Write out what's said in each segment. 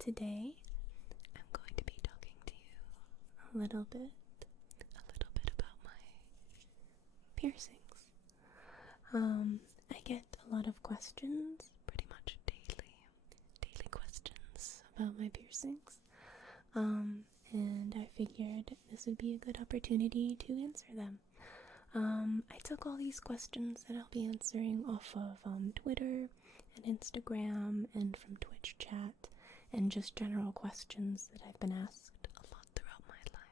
today I'm going to be talking to you a little bit about my piercings. I get a lot of questions, pretty much daily questions about my piercings. And I figured this would be a good opportunity to answer them. I took all these questions that I'll be answering off of Twitter and Instagram and from Twitch chat and just general questions that I've been asked a lot throughout my life.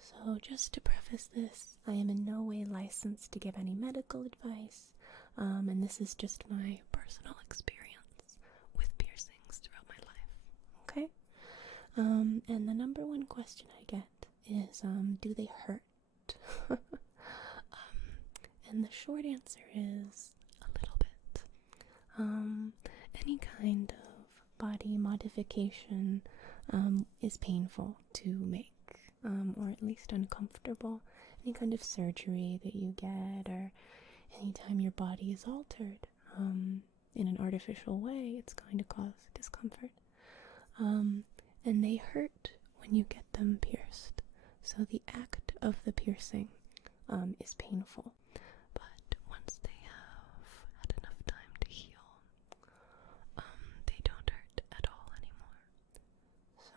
So just to preface this, I am in no way licensed to give any medical advice, and this is just my personal experience with piercings throughout my life, okay? And the number one question I get is, do they hurt? And the short answer is a little bit. Any kind of body modification is painful to make, or at least uncomfortable. Any kind of surgery that you get, or anytime your body is altered in an artificial way, it's going to cause discomfort. And they hurt when you get them pierced. So the act of the piercing is painful. But once they have had enough time to heal, they don't hurt at all anymore.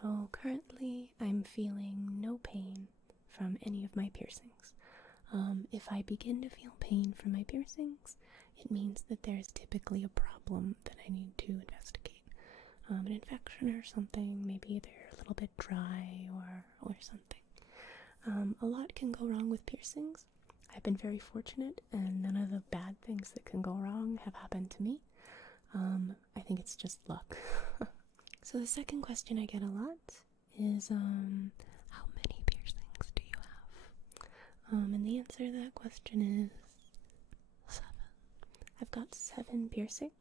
So currently I'm feeling no pain from any of my piercings. If I begin to feel pain from my piercings, it means that there's typically a problem that I need to investigate. An infection or something, maybe they're a little bit dry or something. A lot can go wrong with piercings. I've been very fortunate, and none of the bad things that can go wrong have happened to me. I think it's just luck. So the second question I get a lot is, how many piercings do you have? And the answer to that question is 7. I've got 7 piercings.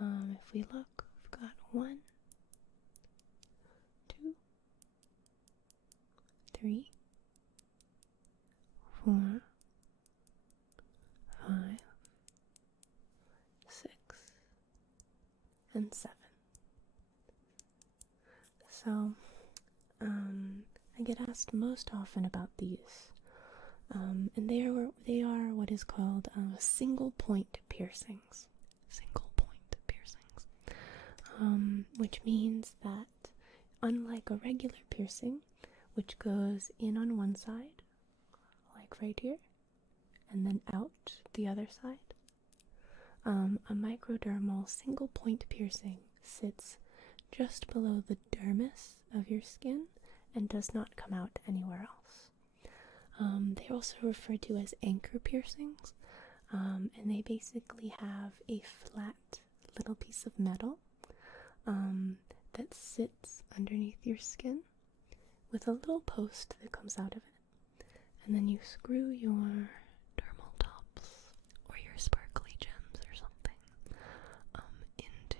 If we look, we've got 1, 2, 3, 4, 5, 6, and 7. So, I get asked most often about these, and they are what is called single point piercings. Which means that unlike a regular piercing, which goes in on one side, like right here, and then out the other side, a microdermal single point piercing sits just below the dermis of your skin and does not come out anywhere else. They're also referred to as anchor piercings, and they basically have a flat little piece of metal that sits underneath your skin with a little post that comes out of it, and then you screw your dermal tops or your sparkly gems or something into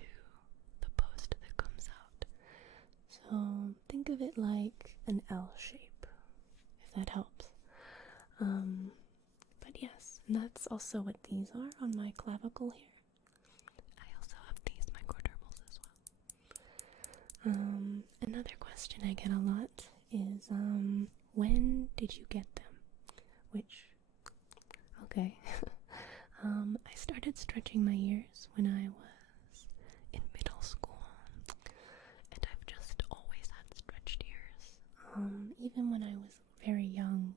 the post that comes out. So think of it like an L shape, if that helps. But yes, and that's also what these are on my clavicle here. I also have these microdermals as well. Another question I get a lot is, when did you get them? Okay. I started stretching my ears when I was in middle school, and I've just always had stretched ears. Even when I was very young,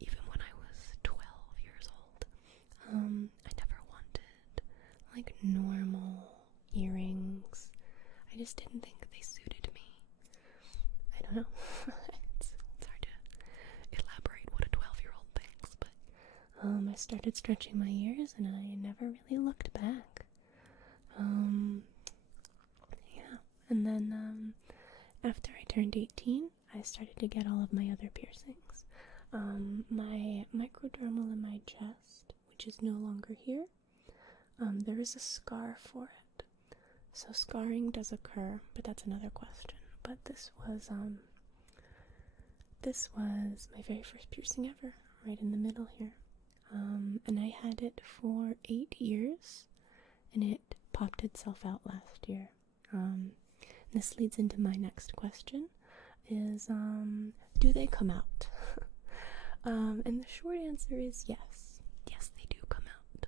even when I was 12 years old, I never wanted like normal earrings. I just didn't think they suited me. I don't know. It's hard to elaborate what a 12-year-old thinks, but I started stretching my ears and I never really looked back. Yeah. And then after I turned 18, I started to get all of my other piercings. My microdermal in my chest, which is no longer here, there is a scar for it. So scarring does occur, but that's another question. But this was my very first piercing ever, right in the middle here. And I had it for 8 years, and it popped itself out last year. This leads into my next question, is do they come out? And the short answer is yes. Yes, they do come out.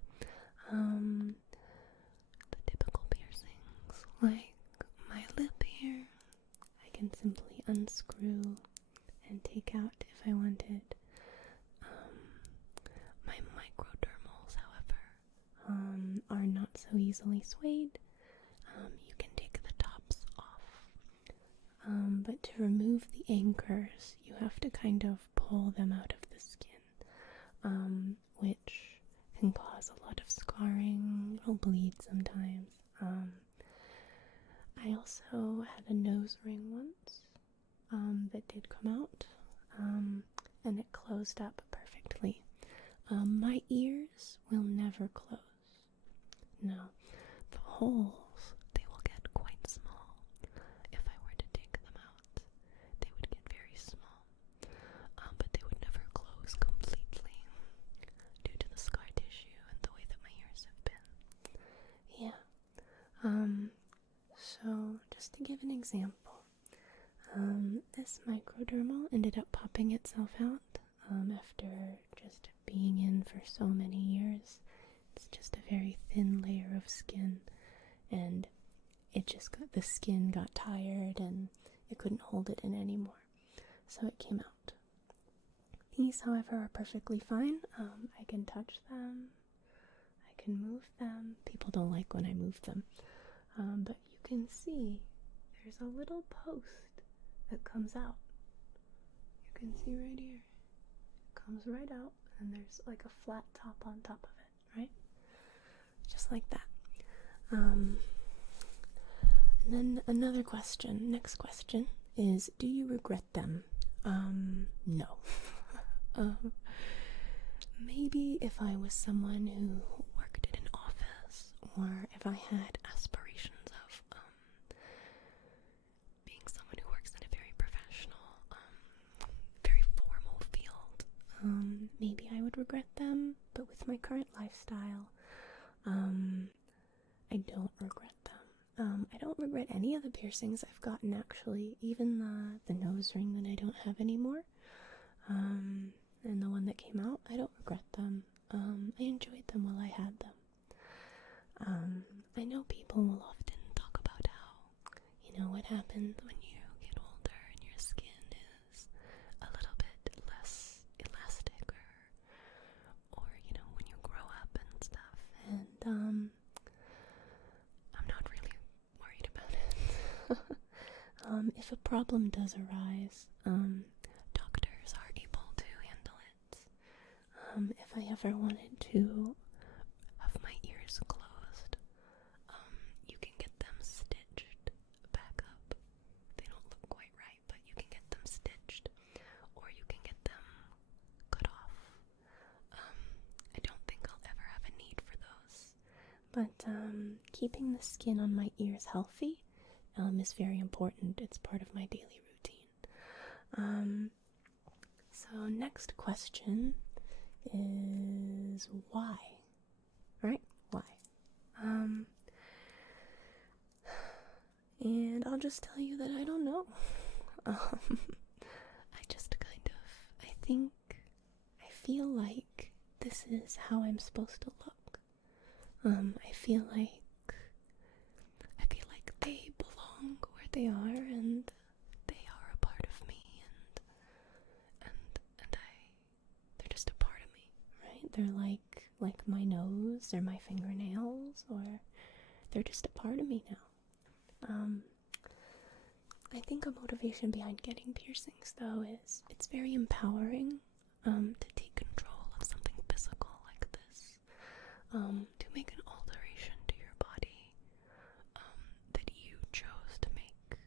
The typical piercings, like my lip here, I can simply unscrew and take out if I wanted. My microdermals, however, are not so easily swayed. You can take the tops off. But to remove the anchors, you have to kind of pull them out of the skin, which can cause a lot of scarring. It'll bleed sometimes. I also had a nose ring once that did come out, and it closed up perfectly. My ears will never close. No, the holes, they will get quite small. If I were to take them out, they would get very small, but they would never close completely due to the scar tissue and the way that my ears have been. Yeah. So just to give an example, this microdermal ended up popping itself out after just being in for so many years. It's just a very thin layer of skin, and the skin got tired and it couldn't hold it in anymore, so it came out. These, however, are perfectly fine. I can touch them, I can move them. People don't like when I move them, but you can see there's a little post that comes out. You can see right here. It comes right out, and there's like a flat top on top of it, right? Just like that. And then another question, next question, is do you regret them? No. Maybe if I was someone who worked in an office, or if I had aspirations of being someone who works in a very professional, very formal field, maybe I would regret them. But with my current lifestyle, I don't regret them. I don't regret any of the piercings I've gotten, actually. Even the nose ring that I don't have anymore, and the one that came out, I don't regret them. I enjoyed them while I had them. I know people will often talk about how, what happens when you get older and your skin is a little bit less elastic, or when you grow up and stuff. And I'm not really worried about it. If a problem does arise, doctors are able to handle it. If I ever wanted to have my ears closed, you can get them stitched back up. They don't look quite right, but you can get them stitched, or you can get them cut off. I don't think I'll ever have a need for those. But keeping the skin on my ears healthy is very important. It's part of my daily routine. So next question is why? Right? Why? And I'll just tell you that I don't know. I feel like this is how I'm supposed to look. I feel like they belong where they are, and they are a part of me, and they're just a part of me, right? They're like my nose or my fingernails, or they're just a part of me now. I think a motivation behind getting piercings, though, is it's very empowering to take control of something physical like this, to make an alteration to your body that you chose to make,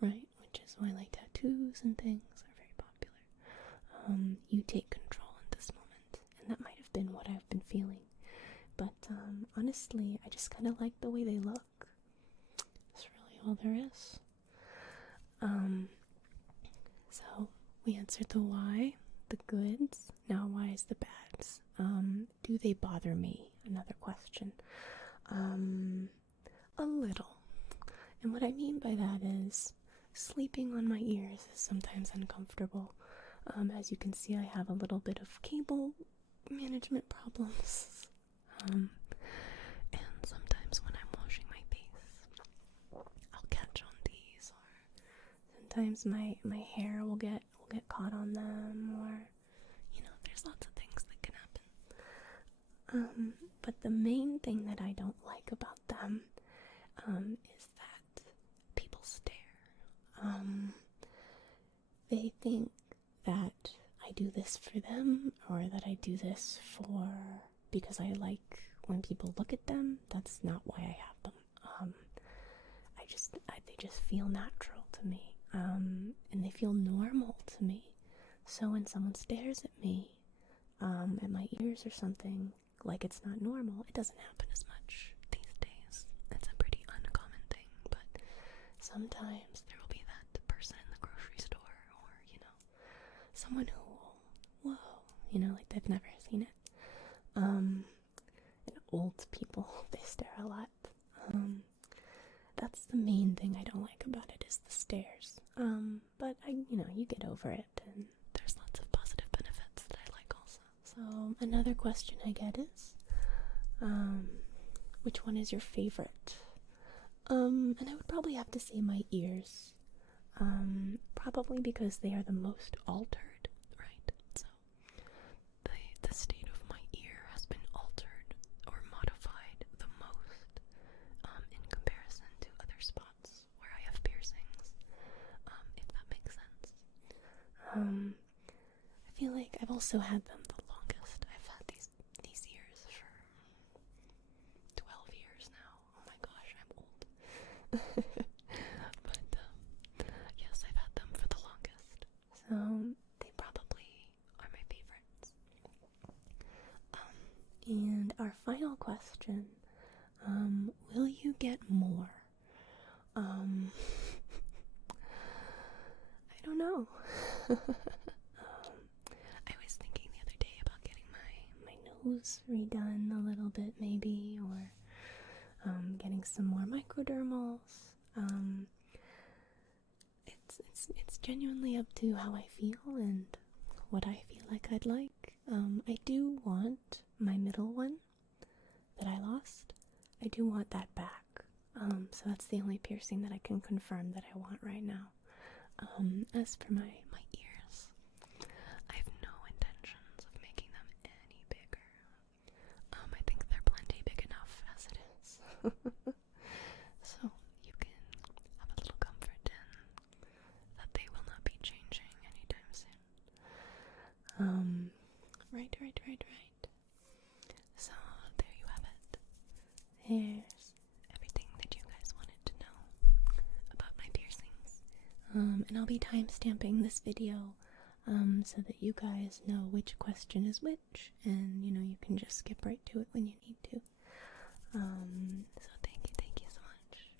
right? Which is why tattoos and things are very popular. You take control in this moment, and that might have been what I've been feeling. But honestly, I just kind of like the way they look. That's really all there is. So we answered the why, the goods. Now why is the bads? Do they bother me? Another question. A little. And what I mean by that is sleeping on my ears is sometimes uncomfortable. As you can see, I have a little bit of cable management problems. And sometimes when I'm washing my face, I'll catch on these, or sometimes my hair will get caught on them, or there's lots of things that can happen. But the main thing that I don't like about them is that people stare. They think that I do this for them, or that I do this because I like when people look at them. That's not why I have them. They just feel natural to me, and they feel normal to me. So when someone stares at me, at my ears or something, like it's not normal, it doesn't happen as much these days. It's a pretty uncommon thing, but sometimes there will be that person in the grocery store, or, someone who will, whoa, like they've never seen it. And old people, they stare a lot. That's the main thing I don't like about it, is the stares. But you get over it, and there's lots of positive benefits that I like also. So another question I get is, which one is your favorite? And I would probably have to say my ears. Probably because they are the most altered, right? So the state of my ear has been altered or modified the most, in comparison to other spots where I have piercings, if that makes sense. I feel like I've also had them the longest. I've had these ears for 12 years now. Oh my gosh, I'm old. But yes, I've had them for the longest. So they probably are my favorites. And our final question, will you get more? I don't know. I was thinking the other day about getting my nose redone a little bit, maybe, or getting some more microdermals. It's genuinely up to how I feel and what I feel like I'd like. I do want my middle one that I lost. I do want that back. So that's the only piercing that I can confirm that I want right now. As for my ears, I have no intentions of making them any bigger. I think they're plenty big enough as it is. So you can have a little comfort in that they will not be changing anytime soon. Right. So there you have it. There's everything that you guys wanted to know about my piercings. And I'll be timestamping this video so that you guys know which question is which, and you can just skip right to it when you need to. So thank you so much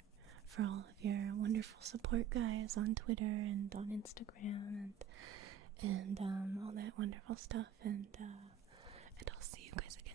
for all of your wonderful support, guys, on Twitter and on Instagram and all that wonderful stuff, and I'll see you guys again